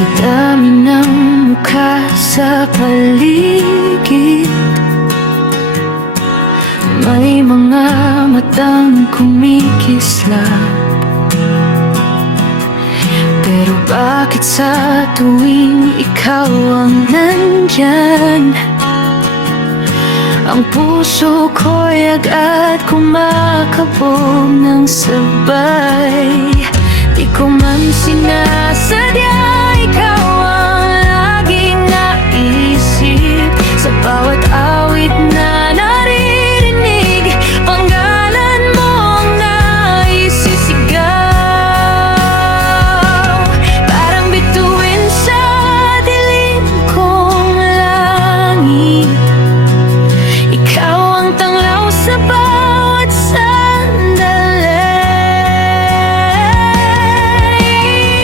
Sa dami ng mukha sa paligid, may mga matang kumikislap. Pero bakit sa tuwing ikaw ang nandyan, ang puso ko'y agad kumakabog ng sabay? Di ko man sinasadya, ikaw ang laging naisip. Sa bawat awit na naririnig, panggalan mo ang naisisigaw. Parang bituin sa dilim kong langit, ikaw ang tanglaw sa bawat sandali.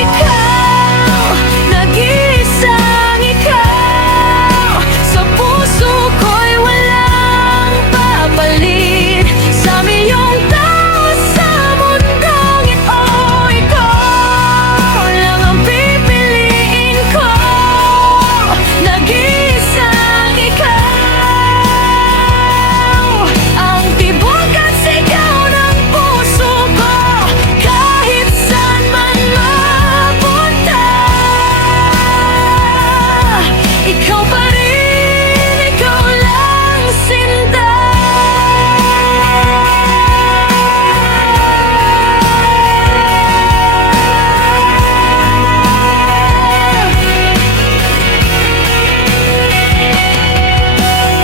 Ikaw, nag-iisang ikaw, sa puso ko'y walang papalit. Sa milyong tao sa mundong ito, ikaw lang ang pipiliin ko. Nag-iisang ikaw, ang tibok at sigaw ng puso ko, kahit saan man mapunta. Ikaw pa rin, ikaw lang sinta.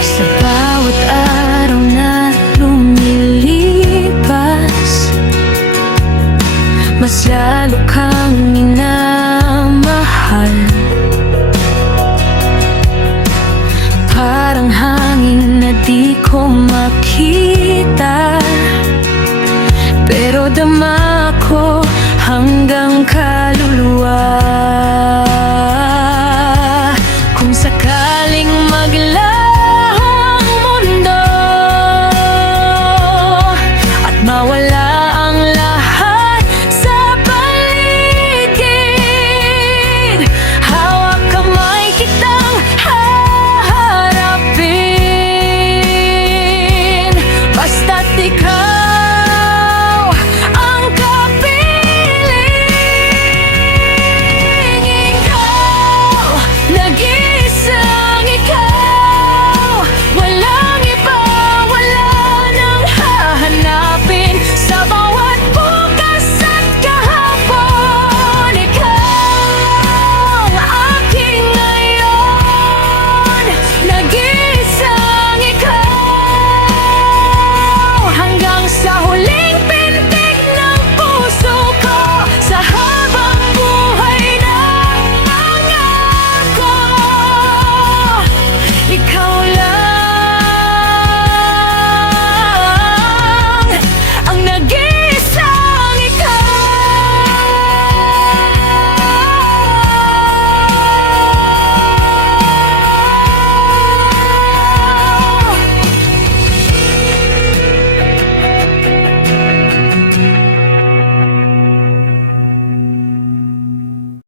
Sa bawat araw na lumilipas, mas lalo kang minamahal. Parang hangin na di ko makita, pero dama